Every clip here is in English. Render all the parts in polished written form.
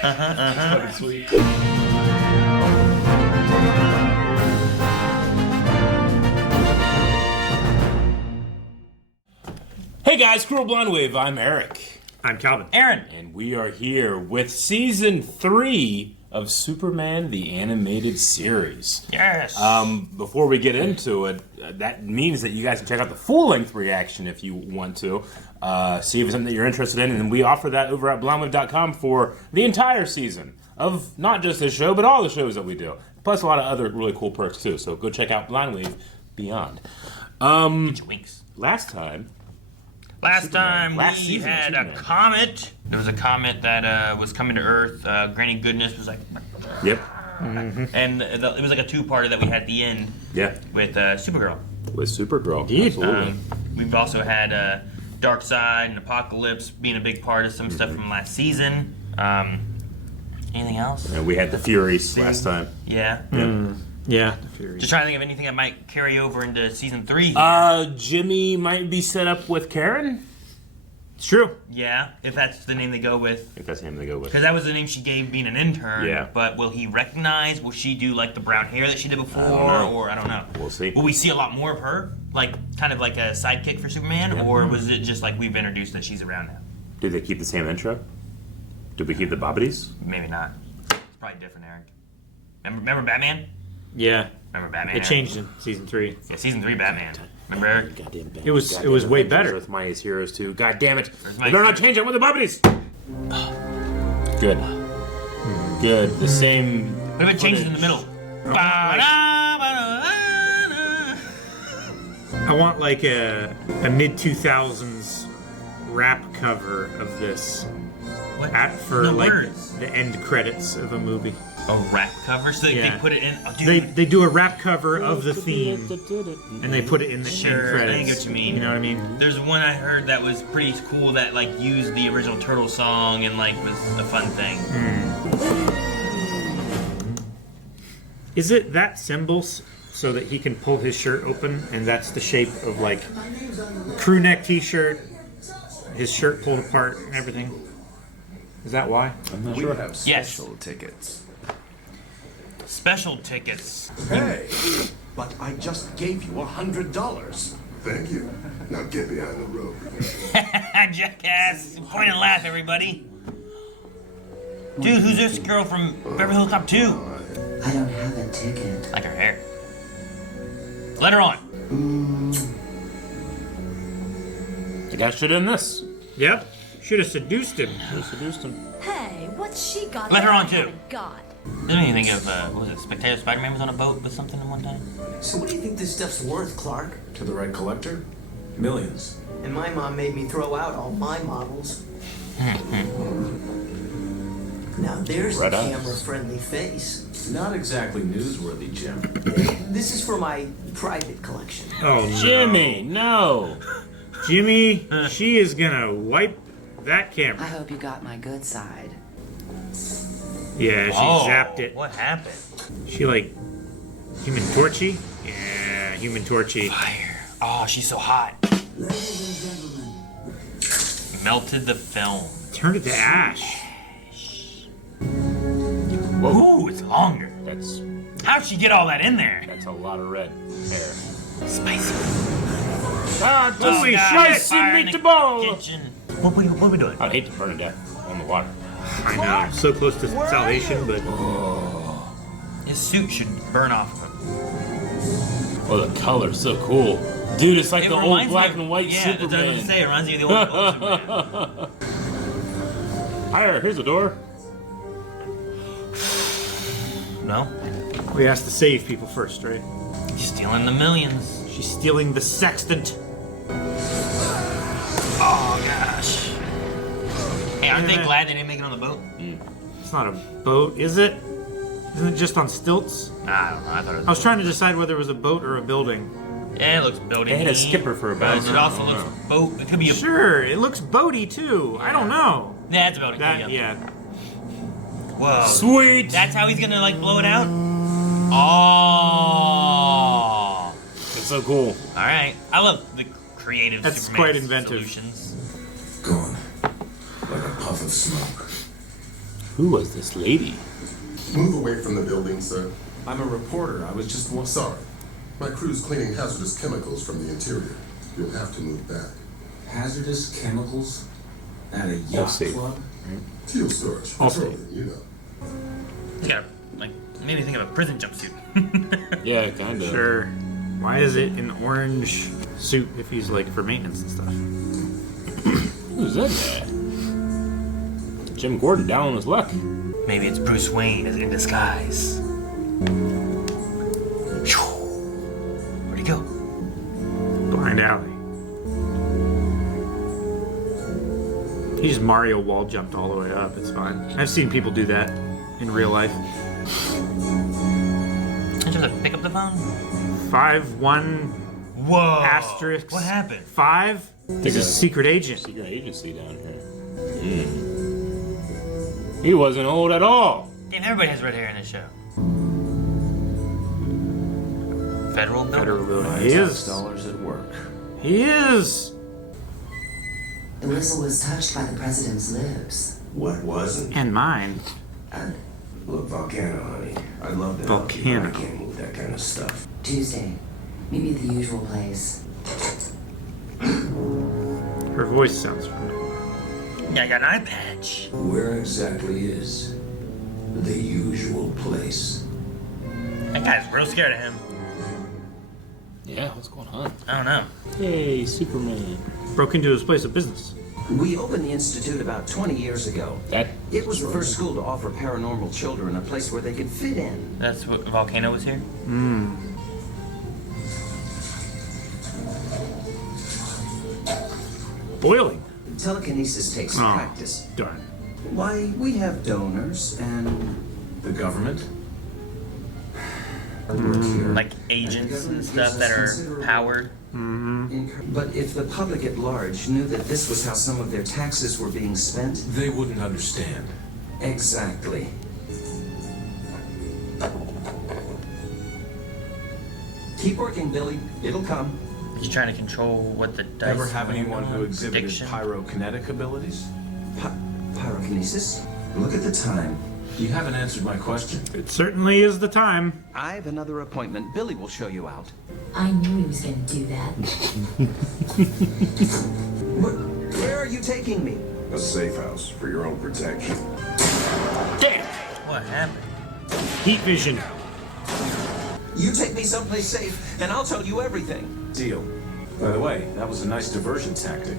Fucking sweet. Hey guys, Cruel Blonde Wave. I'm Eric. I'm Calvin. Aaron. And we are here with Season 3 of Superman the Animated Series. Yes. Before we get into it, that means that you guys can check out the full-length reaction if you want to. See if it's something that you're interested in, and we offer that over at blindwave.com for the entire season of not just this show, but all the shows that we do. Plus a lot of other really cool perks too, so go check out Blind Wave Beyond. Get your winks. Last time we season, had a comet. There was a comet that was coming to Earth. Granny Goodness was like... Yep. And it was like a two-parter that we had at the end. Yeah. With Supergirl. With Supergirl. Absolutely. We've also had Darkseid and Apocalypse being a big part of some stuff from last season. Anything else? And we had the Furies last time. Yeah. Yeah, the Furies. Just trying to think of anything that might carry over into season 3. Jimmy might be set up with Karen. It's true. Yeah, if that's the name they go with. If that's the name they go with. Because that was the name she gave being an intern. Yeah. But will he recognize? Will she do like the brown hair that she did before? Or I don't know. We'll see. Will we see a lot more of her? Like, kind of like a sidekick for Superman? Yeah. Or was it just like we've introduced that she's around now? Did they keep the same intro? Did we keep the Bobbities? Maybe not. It's probably different, Eric. Remember Batman? Yeah. Remember Batman? It changed in season 3. Yeah, season 3 Batman. Remember Eric? Goddamn Batman. It was way better. With my heroes too. God damn it! My They're not changing with the Bobbities. Good. Good. The same. What if it changes in the middle? I want like a mid-2000s rap cover of this. What? For No like words. the end credits of a movie. A rap cover? So Yeah. they put it in... Oh, dude. They do a rap cover of the theme, and they put it in the end Sure, credits. I get what you mean. You know what I mean? There's one I heard that was pretty cool that like used the original Turtle song and like was a fun thing. Is it that symbol so that he can pull his shirt open, and that's the shape of like crew neck t-shirt, his shirt pulled apart and everything? Is that why? I'm not We sure. have Yes. special tickets. Special tickets. Hey, but I just gave you $100. Thank you. Now get behind the rope. Jackass. Point and laugh, everybody. Dude, who's this girl from Beverly Hills Cop 2? I don't have a ticket. Like her hair. Let her on. The guy should end this. Yep. Should have seduced him. Hey, what's she got? Let her that I on, too. haven't got? Doesn't you think of, what was it, Spectacular Spider-Man was on a boat with something at one time? So what do you think this stuff's worth, Clark? To the right collector? Millions. And my mom made me throw out all my models. Now there's Red a eyes. camera-friendly face. Not exactly newsworthy, Jim. This is for my private collection. Oh no. Jimmy, no. Jimmy, she is gonna wipe that I camera. hope you got my good side. Yeah, she zapped it. What happened? She like Human Torchy? Yeah, Human Torchy. Fire. Oh, she's so hot. Melted the film. Turned it to ash. Whoa. Ooh, it's longer. That's How'd she get all that in there? a lot of red hair. Spicy. Ah, Holy just shit! Fire in the meatball. kitchen. What are we doing? I'd hate to burn to death on the water. I know, so close to salvation, but His suit should burn off of him. Oh, the color's so cool. Dude, it's like It the old reminds me black of- and white yeah, that's what I was Superman. gonna say. It reminds me of the old Superman. Higher, here's a door. No? we has to save people first, right? He's stealing the millions. She's stealing the sextant. Oh, gosh. Hey, aren't they Yeah. glad they didn't make it on the boat? It's not a boat, is it? Isn't it just on stilts? I don't know. I thought it I was trying to decide whether it was a boat or a building. Yeah, it looks boaty. They had a skipper for a boat. It also looks boat. It could be a. Sure, it looks boaty too. I don't know. Yeah, it's a boaty. That, yeah. Whoa. Sweet! That's how he's gonna like blow it out? Oh. It's so cool. Alright. I love the creative That's Superman quite inventive. solutions. Gone. Like a puff of smoke. Who was this lady? Move away from the building, sir. I'm a reporter. I was just Sorry. My crew's cleaning hazardous chemicals from the interior. You'll have to move back. hazardous chemicals at a yacht see. club. Fuel storage. I'll see. Petroleum, you know. Yeah, like made me think of a prison jumpsuit. Yeah, kind of. Sure. Why is it an orange suit if he's like for maintenance and stuff? Who's that guy? Jim Gordon down on his luck. Maybe it's Bruce Wayne in disguise. Where'd he go? Blind alley. He just Mario wall jumped all the way up. It's fine. I've seen people do that in real life. I just have to pick up the phone. 5-1 Whoa! asterisk. What happened? 5. He's a secret agent. Secret agency down here. He wasn't old at all. Damn, everybody has red hair in this show. Federal building. Federal building. He is. Dollars at work. He is. The whistle was touched by the president's lips. What wasn't? And mine. Look, Volcano, honey. I'd love to help you, Volcano. but I can't move that kind of stuff. Tuesday. Meet me at the usual place. Her voice sounds familiar. Yeah, I got an eye patch. Where exactly is the usual place? That guy's real scared of him. Yeah, what's going on? I don't know. Hey, Superman. Broke into his place of business. We opened the Institute about 20 years ago. That It was the first school to offer paranormal children a place where they could fit in. That's what Volcano was here. Boiling. Telekinesis takes Oh. practice. Darn. Why, we have donors and... The government? Like agents and stuff that are powered. But if the public at large knew that this was how some of their taxes were being spent... They wouldn't understand. Exactly. Keep working, Billy. It'll come. He's trying to control what the dice. Ever have anyone who exhibited Diction. pyrokinetic abilities? Pyrokinesis? Look at the time. You haven't answered my question. It certainly is the time. I have another appointment. Billy will show you out. I knew he was gonna do that. Where are you taking me? A safe house for your own protection. Damn. What happened? Heat vision. You take me someplace safe, and I'll tell you everything. Deal. By the way, that was a nice diversion tactic.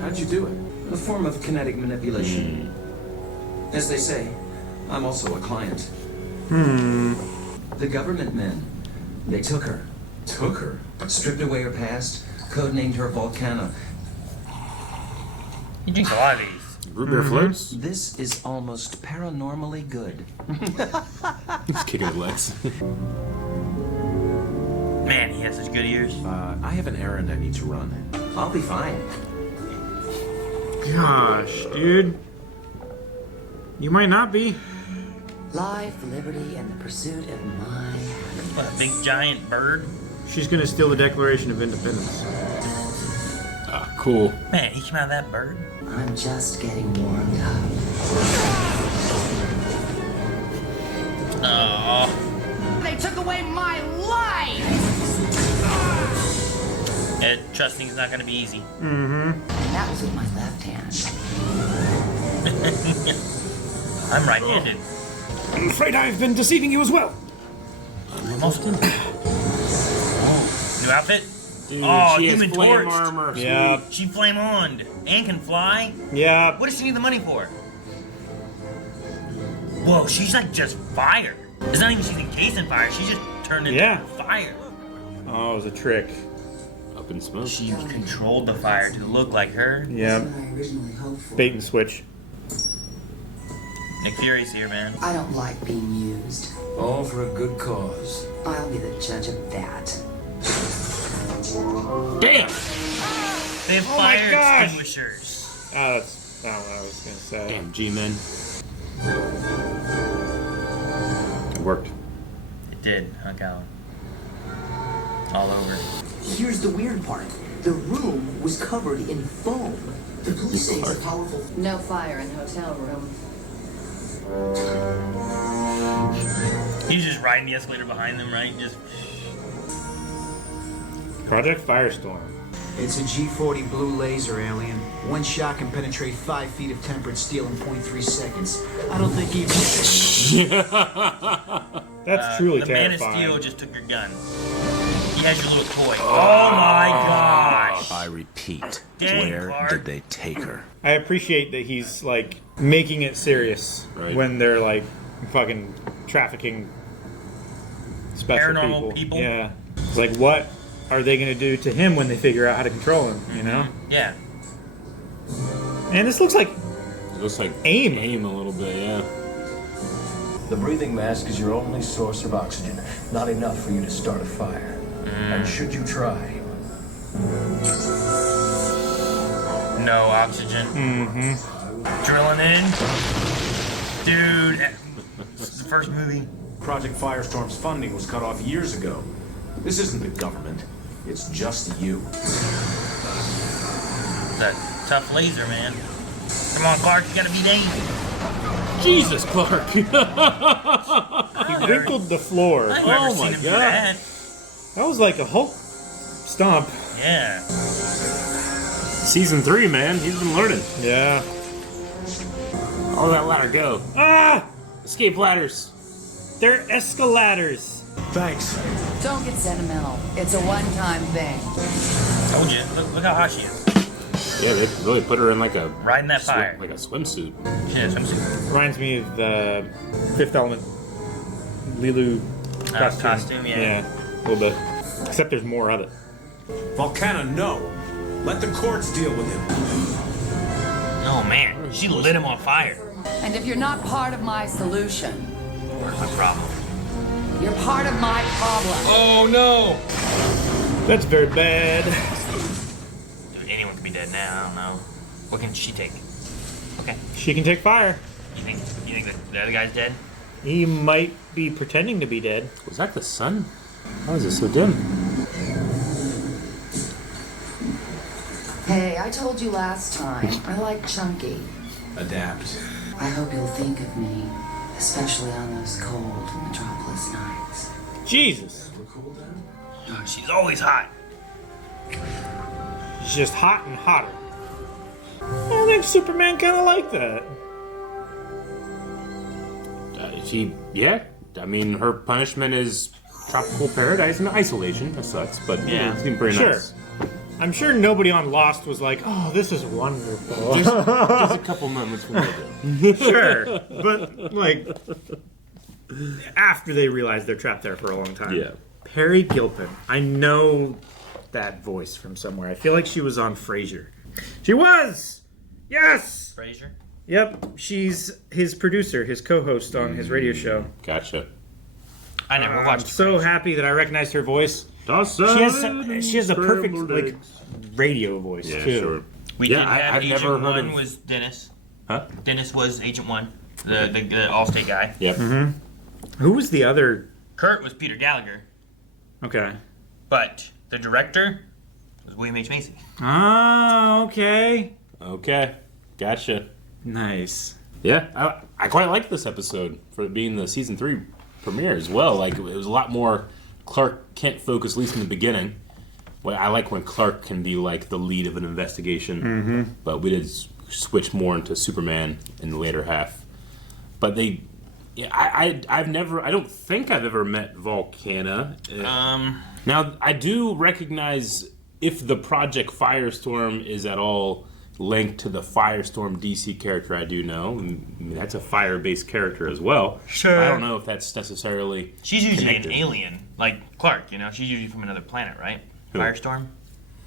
How'd you do it? A form of kinetic manipulation. As they say, I'm also a client. The government men, they took her. Took her? Stripped away her past, codenamed her Volcano. He drinks a lot of these. root beer floats. This is almost paranormally good. He's kicking his legs. Man, he has such good ears. I have an errand I need to run. I'll be fine. Gosh, dude. You might not be. Life, liberty, and the pursuit of my happiness. What, a big giant bird? She's gonna steal the Declaration of Independence. Ah, cool. Man, he came out of that bird. I'm just getting warmed up. Oh. They took away my life! Trusting is not gonna be easy. And that was with my left hand. I'm right-handed. I'm afraid I've been deceiving you as well. Almost. New outfit? Dude, Oh, she has Human flame Torch. armor. Yep. She flame-oned and can fly. Yep. What does she need the money for? Whoa, she's like just fire. It's not even she's encased in fire. She's just turned into Yeah. fire. Oh, it was a trick. Up in smoke. She controlled the fire to look like her. Yep. What I originally hoped for. Bait and switch. Nick Fury's here, man. I don't like being used. All for a good cause. I'll be the judge of that. Damn! They have Oh my fire gosh. extinguishers. Oh, that's not what I was gonna say. Damn, G-Men. It worked. It did, huh, Callan? All over. Here's the weird part. The room was covered in foam. The police say it's a powerful... No fire in hotel room. He's just riding the escalator behind them, right? Just Project Firestorm. It's a G40 blue laser, alien. One shot can penetrate 5 feet of tempered steel in 0.3 seconds. I don't think even... That's truly the terrifying. Man of Steel just took your gun. He has your little toy. Oh my gosh! I repeat, Dang, where Clark. did they take her? I appreciate that he's like making it serious when they're like fucking trafficking special Paranormal people. Yeah, it's like what are they gonna do to him when they figure out how to control him? You know? Yeah. And this looks like It looks like AIM a little bit, yeah. The breathing mask is your only source of oxygen. Not enough for you to start a fire. And should you try, No oxygen. Drilling in. Dude, this is the first movie. Project Firestorm's funding was cut off years ago. This isn't the government. It's just you. That tough laser, man. Come on, Clark, you gotta be Navy. Jesus, Clark. he wrinkled the floor. I've never seen him do that. That was like a Hulk stomp. Yeah. Season 3, man. He's been learning. Yeah. All that ladder go. Ah! Escape ladders. They're escalators. Thanks. Don't get sentimental. It's a one-time thing. Told you. Look how hot she is. Yeah, they really put her in like a Riding that fire. like a swimsuit. Yeah, swimsuit. Reminds me of the Fifth Element Lilu costume. Yeah. A little bit. Except there's more of it. Volcana, no. Let the courts deal with him. Oh man, she lit him on fire. And if you're not part of my solution, Where's my problem? you're part of my problem. Oh no! That's very bad. Dude, anyone could be dead now. I don't know. What can she take? Okay. She can take fire. You think the other guy's dead? He might be pretending to be dead. Was that the sun? How is it so dim? Hey, I told you last time, I like chunky. Adapt. I hope you'll think of me, especially on those cold metropolis nights. Jesus. She's always hot. She's just hot and hotter. I think Superman kind of like that. Yeah. I mean, her punishment is tropical paradise and isolation. That sucks, but yeah, it seemed pretty nice. I'm sure nobody on Lost was like, "Oh, this is wonderful." There's a couple moments when they do. Sure, but like after they realize they're trapped there for a long time. Yeah. Perry Gilpin. I know that voice from somewhere. I feel like she was on Frasier. She was. Yes. Frasier. Yep. She's his producer, his co-host on his radio show. Gotcha. I never I'm watched. so happy that I recognized her voice. She has a perfect like radio voice Yeah, too. sure. We Yeah, did have I've Agent never heard One of- was Dennis. Huh? Dennis was Agent One, the Allstate guy. Yep. Who was the other? Kurt was Peter Gallagher, Okay. but the director was William H. Macy. Ah, okay. Okay. Gotcha. Nice. Yeah, I quite like this episode for it being the season 3 premiere as well. Like, it was a lot more Clark Kent focus, at least in the beginning. Well, I like when Clark can be like the lead of an investigation, but we did switch more into Superman in the later half. But they, yeah, I don't think I've ever met Volcana. Now I do recognize if the Project Firestorm is at all linked to the Firestorm DC character. I do know. I mean, that's a fire-based character as well. Sure. I don't know if that's necessarily. She's usually connected. an alien, like Clark. You know, she's usually from another planet, right? Who? Firestorm,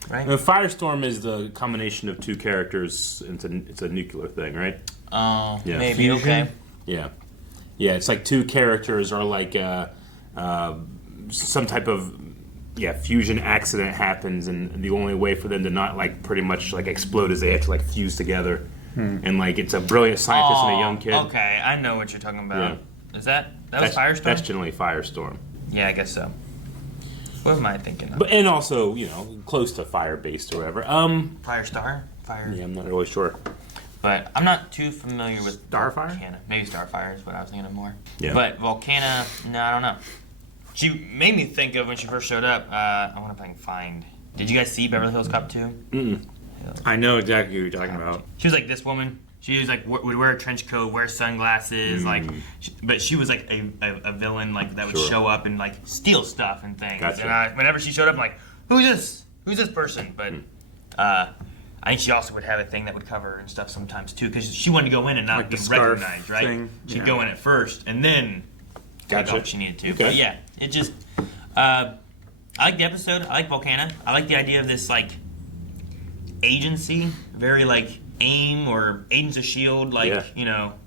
right? Firestorm is the combination of two characters. It's a nuclear thing, right? Oh, Yeah. maybe. Fusion? Okay. Yeah, yeah. It's like two characters are like some type of fusion accident happens, and the only way for them to not like pretty much like explode is they have to like fuse together. And like it's a brilliant scientist and a young kid. Okay, I know what you're talking about. Is that was That's Firestorm? That's generally Firestorm. Yeah, I guess so. What am I thinking of? But and also, close to fire based or whatever. Firestar? Fire. Yeah, I'm not really sure. But I'm not too familiar with Starfire? Volcana. Maybe Starfire is what I was thinking of more. Yeah. But Volcana, no, I don't know. She made me think of when she first showed up. I wonder if I can find. Did you guys see Beverly Hills Cop 2? Mm-mm. I know exactly who you're talking about. She was like this woman. She was like would wear a trench coat, wear sunglasses, but she was like a villain like that would show up and like steal stuff and things. Gotcha. And whenever she showed up, I'm like, who's this? Who's this person? But I think she also would have a thing that would cover her and stuff sometimes too, because she wanted to go in and not Like be the scarf recognized, right? thing. She'd go in at first and then take off what she needed to. Okay. But yeah, it just I like the episode. I like Volcana. I like the idea of this like agency, very like AIM or Agents of S.H.I.E.L.D., like,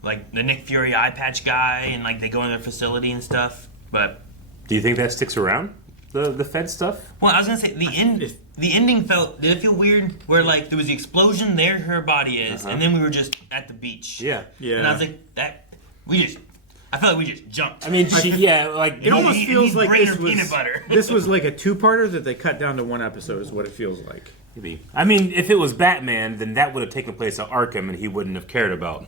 like the Nick Fury eye patch guy, and like they go in their facility and stuff. But do you think that sticks around? The Fed stuff? Well, I was gonna say the ending did it feel weird where like there was the explosion, there her body is, and then we were just at the beach. Yeah. And I was like, I felt like we just jumped. I mean, like it almost feels like this was peanut butter. This was like a two-parter that they cut down to one episode, is what it feels like. Maybe. I mean, if it was Batman, then that would have taken place at Arkham, and he wouldn't have cared about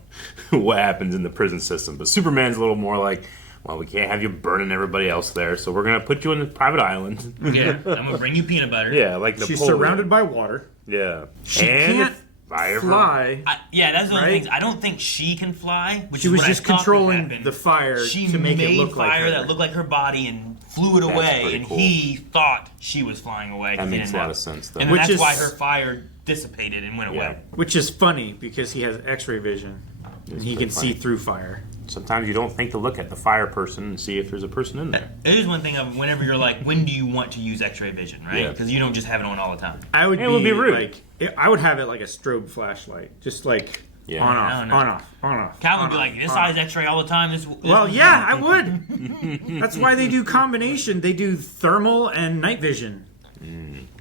what happens in the prison system. But Superman's a little more like, well, we can't have you burning everybody else there, so we're gonna put you in a private island. Yeah, I'm gonna bring you peanut butter. Yeah, like She's Napoleon. surrounded by water. Yeah, She can't fly. Yeah, that's one of the right? things. I don't think she can fly. Which She is was what just I thought would controlling happen. the fire She to make made it look like fire her. that looked like her body and flew it That's away, pretty and cool. he thought she was flying away. That He makes didn't a lot know. of sense, though. And then Which that's is- why her fire dissipated and went away. Which is funny because he has X-ray vision and he can see through fire. Sometimes you don't think to look at the fire person and see if there's a person in there. It is one thing of whenever you're like, when do you want to use X-ray vision, right? Yeah. Because you don't just have it on all the time. I would It would be rude. like I would have it like a strobe flashlight, just like on I off, don't know. on off, on off. Cal on would be off, like, this on size off. X-ray all the time. This Well, yeah, I would. That's why they do combination. They do thermal and night vision.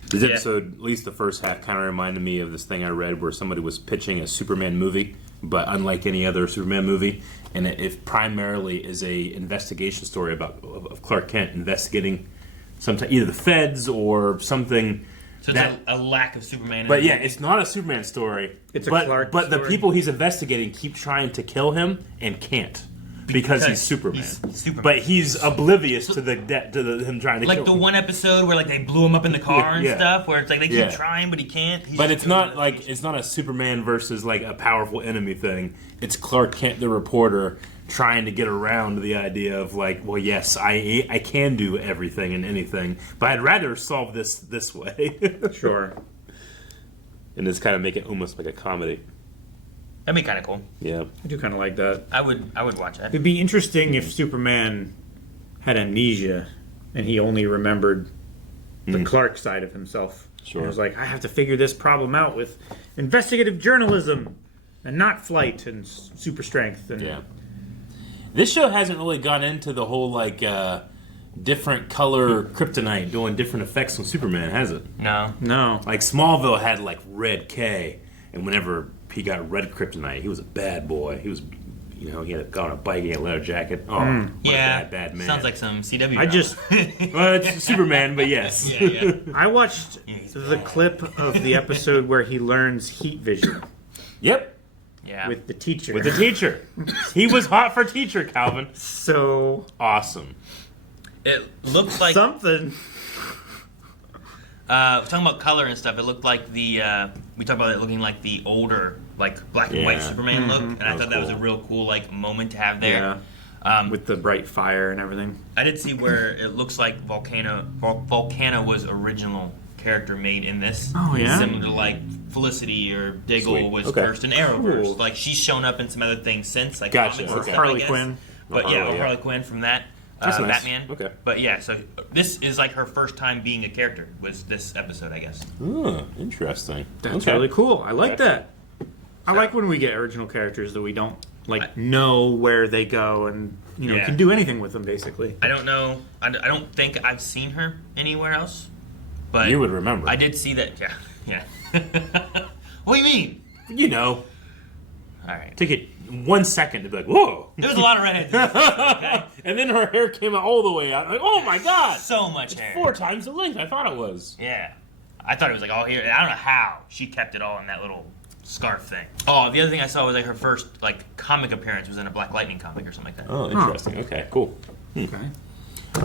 This episode, at least the first half, kind of reminded me of this thing I read where somebody was pitching a Superman movie, but unlike any other Superman movie, and it primarily is a investigation story of Clark Kent investigating either the feds or something. So it's a lack of Superman. But yeah, it's not a Superman story. It's a but, Clark But the story. people he's investigating keep trying to kill him and can't. Because he's Superman. He's Superman. But he's oblivious to him trying to like kill the him. one episode where like they blew him up in the car and Yeah. stuff, where it's like they keep Yeah. trying but he can't. He's But just it's doing not it. like it's not a Superman versus like a powerful enemy thing. It's Clark Kent, the reporter, trying to get around the idea of like, well, yes, I can do everything and anything, but I'd rather solve this way. Sure. And just kind of make it almost like a comedy. That'd be kind of cool. Yeah, I do kind of like that. I would watch that. It'd be interesting if Superman had amnesia and he only remembered the Clark side of himself. Sure. And it was like, I have to figure this problem out with investigative journalism and not flight and super strength. And yeah. This show hasn't really gone into the whole like different color kryptonite doing different effects on Superman, has it? No. No. Like Smallville had like red K, and whenever he got red kryptonite, he was a bad boy. He was, he had got on a bike, he had a leather jacket. Oh, what Yeah. a bad man. Sounds like some CW. I just Well, it's Superman, but yes. Yeah. I watched he's the bad. clip of the episode where he learns heat vision Yep. Yeah. with the teacher. With the teacher. He was hot for teacher, Calvin. So Awesome. It looked like something. talking about color and stuff. It looked like we talked about it looking like the older, like black and white Yeah. Superman look, and I was thought that was a cool. real cool like moment to have there. Yeah. With the bright fire and everything. I did see where it looks like Volcana was original character made in this. Oh, yeah? Similar to like Felicity or Diggle Sweet. was Okay. first in Arrowverse. Cool. Like she's shown up in some other things since, like Gotcha, comics and okay. stuff, Harley I guess. Quinn. But Harley, yeah. Harley Quinn from that. That's nice. Batman. Okay. But yeah, so this is like her first time being a character. Was this episode, I guess? Oh, interesting. That's Okay. really cool. I like Okay. that. I like when we get original characters that we don't know where they go and Yeah. can do anything with them basically. I don't know. I don't think I've seen her anywhere else. But You would remember. I did see that. Yeah. What do you mean? You know. All right. Take it 1 second to be like, whoa. There was a lot of redheads in this, okay? And then her hair came out all the way out. Like, oh my god. So much hair. 4 times the length I thought it was. Yeah. I thought it was like all here. I don't know how she kept it all in that little scarf thing. Oh, the other thing I saw was like her first like comic appearance was in a Black Lightning comic or something like that. Oh, interesting. Okay, cool. Okay.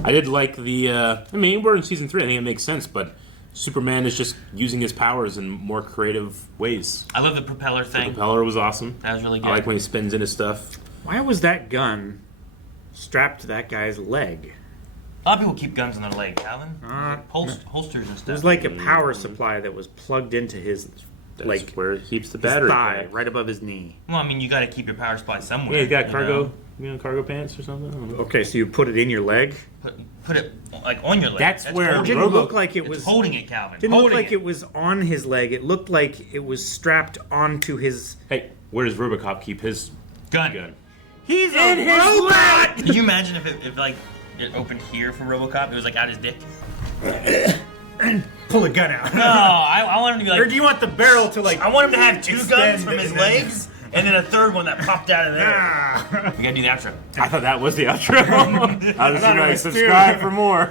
I did like the, I mean, we're in season 3, I think it makes sense, but Superman is just using his powers in more creative ways. I love the propeller thing. The propeller was awesome. That was really good. I like when he spins into stuff. Why was that gun strapped to that guy's leg? A lot of people keep guns on their leg, Calvin. Holsters and It stuff. was like a power supply that was plugged into his, That's where it keeps the his battery. thigh, right above his knee. Well, I mean, you got to keep your power supply somewhere. Yeah, he's got you cargo, know? cargo pants or something. I don't know. Okay, so you put it in your leg? Put it like on your leg. That's where It didn't look like it was It's holding it, Calvin. Didn't look Holding like it was on his leg. It looked like it was strapped onto his. Hey, where does RoboCop keep his gun. He's in his robot. Could you imagine if like it opened here for RoboCop? It was like out his dick. Pull a gun out. No, I want him to be like. Or do you want the barrel to like? I want him to have 2 extend guns from his and legs, and then a third one that popped out of there. We gotta do the outro. I thought that was the outro. I was like, subscribe for more.